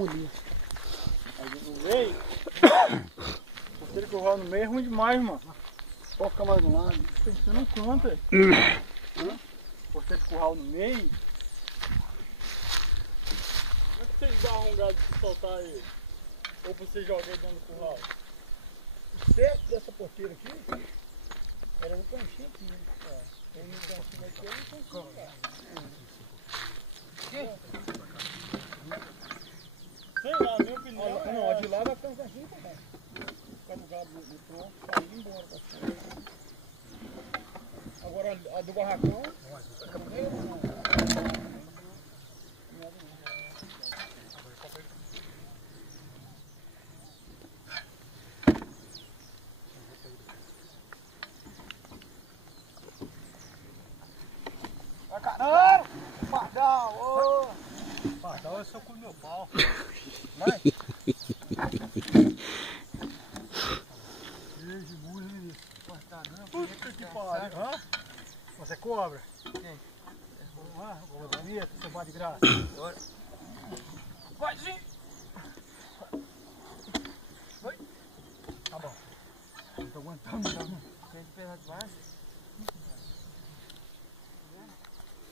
um ali. Aí no meio, porteiro de curral no meio é ruim demais, mano. Pode ficar mais do lado. Você não conta. Porteiro de curral no meio. Como é que vocês dão um gado de soltar ele? Ou você joga ele dentro do curral? O certo dessa porteira aqui era no cantinho aqui, né? Tem no cantinho aqui, eu não consigo lá. Sei lá, minha opinião. Não, a de lá vai ficar no cantinho também. Ficar no gado no tronco, sair embora pra fora. Agora a do barracão, fica no meio ou não? Vai, caramba! Pardal, ô! Pardal é só com o meu pau. Vai! Puta que pariu. Hã? Você é cobra? Quem? Cobra bonita, você bate de graça. Bora. Vai, sim! Vai! Tá bom. Não tô aguentando não. Tem que pegar demais.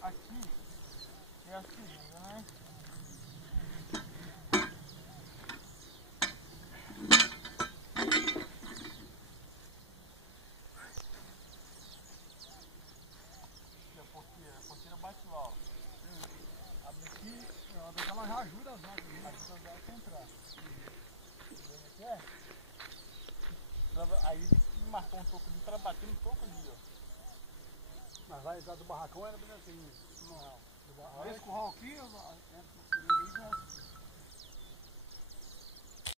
Aqui é assim, né? A porteira bate lá, ó. Abre aqui, ela já ajuda as vacas. Ajuda as vacas a entrar. Aqui é? Aí ele marcou um toco ali para bater no toco ali, ó. Mas vai dar do barracão era bem assim. Não. Esse curral aqui, eu não